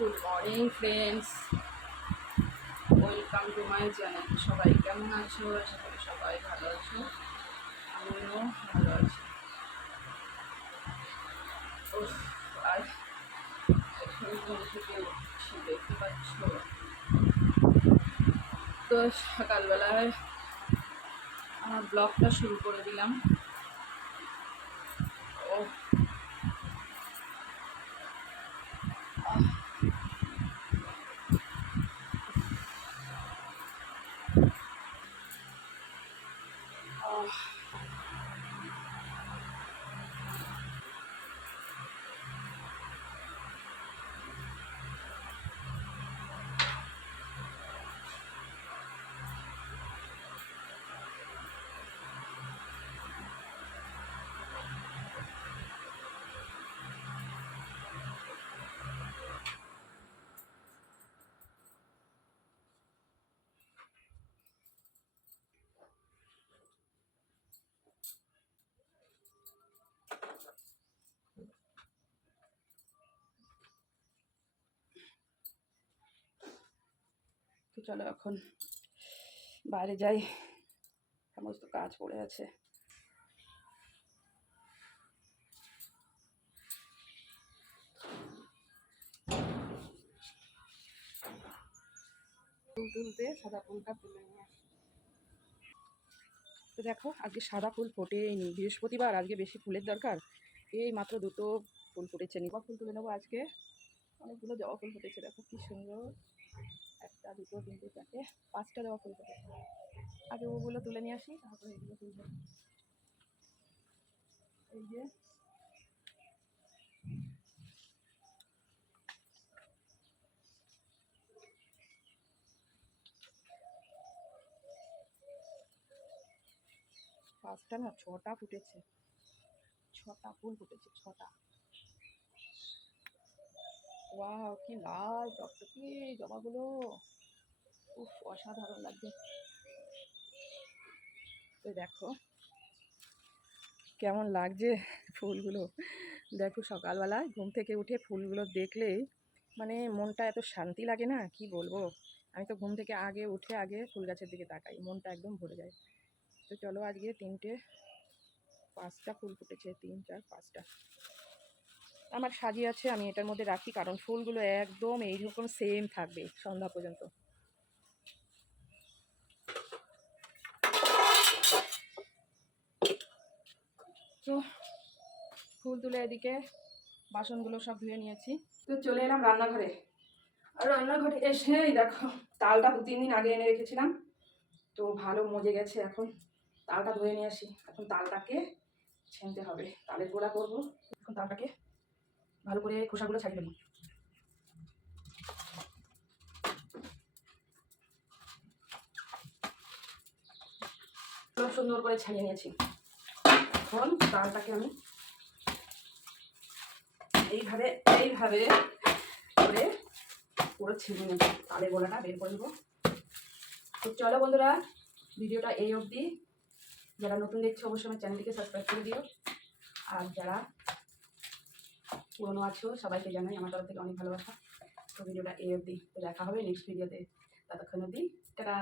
Good morning friends, welcome to my channel. সবাই কেমন আছো? আশা করি সবাই ভালো আছো, আমিও ভালো আছি। আর এখন ঘুম থেকে উঠছি, দেখতে পাচ্ছ। তো সকালবেলায় আমার ব্লগটা শুরু করে দিলাম। ও তো চলো এখন বাইরে যাই, সমস্ত কাজ পড়ে আছে। ফুল তুলতে সাদা ফুলটা তুলে নিয়ে আসি। তো দেখো, আজকে সাদা ফুল ফোটেনি, বৃহস্পতিবার, আজকে বেশি ফুলের দরকার। এই মাত্র দুটো ফুল ফুটেছে, জবা ফুল তুলে নেবো আজকে। অনেকগুলো জবা ফুল ফুটেছে, দেখো কি সুন্দর। একটা, দুটো, তিনটে, চারটে, পাঁচটা জবা ফুল ফুটেছে। আগে ওগুলো তুলে নিয়ে আসি, তারপরে এগুলো তুলবো। এই যে পাঁচটা না, ছটা ফুটেছে। ছটা ফুল ফুটেছে, ছটা। ওয়াও, কি লাল টকটকে জবাগুলো! উফ, অসাধারণ লাগছে। তো দেখো কেমন লাগছে ফুলগুলো। দেখো, সকালবেলায় ঘুম থেকে উঠে ফুলগুলো দেখলেই মানে মনটা এত শান্তি লাগে না, কি বলবো। আমি তো ঘুম থেকে আগে উঠে আগে ফুল গাছের দিকে তাকাই, মনটা একদম ভরে যায়। তো চলো, আজকে পাঁচটা ফুল ফুটেছে, 3, 4, 5টা আমার সাজিয়ে আছে। আমি এটার মধ্যে রাখি, কারণ ফুলগুলো একদম এইরকম সেম থাকবে সন্ধ্যা পর্যন্ত। তো ফুল তুলে এদিকে বাসনগুলো সব ধুয়ে নিয়েছি। তো চলে এলাম রান্নাঘরে। আর রান্নাঘরে এসেই দেখো, তালটা 2-3 দিন আগে এনে রেখেছিলাম, তো ভালো মজে গেছে। এখন তালটা ধুয়ে নিয়ে আসি। এখন তালটাকে ছেনতে হবে, তালের গোলা করবো। এখন তালটাকে ভালো করে খোসাগুলো ছাড়িয়ে নেব। খুব সুন্দর করে ছাড়িয়ে নিয়েছি। এখন তালটাকে আমি এইভাবে এইভাবে করে পুরো ছিঁড়ে নেব, তালের গোলাটা বের করে নেবো। তো চলো বন্ধুরা, ভিডিওটা এই অবধি। যারা নতুন দেখছো অবশ্যই আমার চ্যানেলটিকে সাবস্ক্রাইব করে দিও। আর যারা পুরনো আছো সবাইকে জানাই আমার তরফ থেকে অনেক ভালোবাসা। তো ভিডিওটা এই অবধি, তো দেখা হবে নেক্সট ভিডিওতে। ততক্ষণ অবধি টাটা।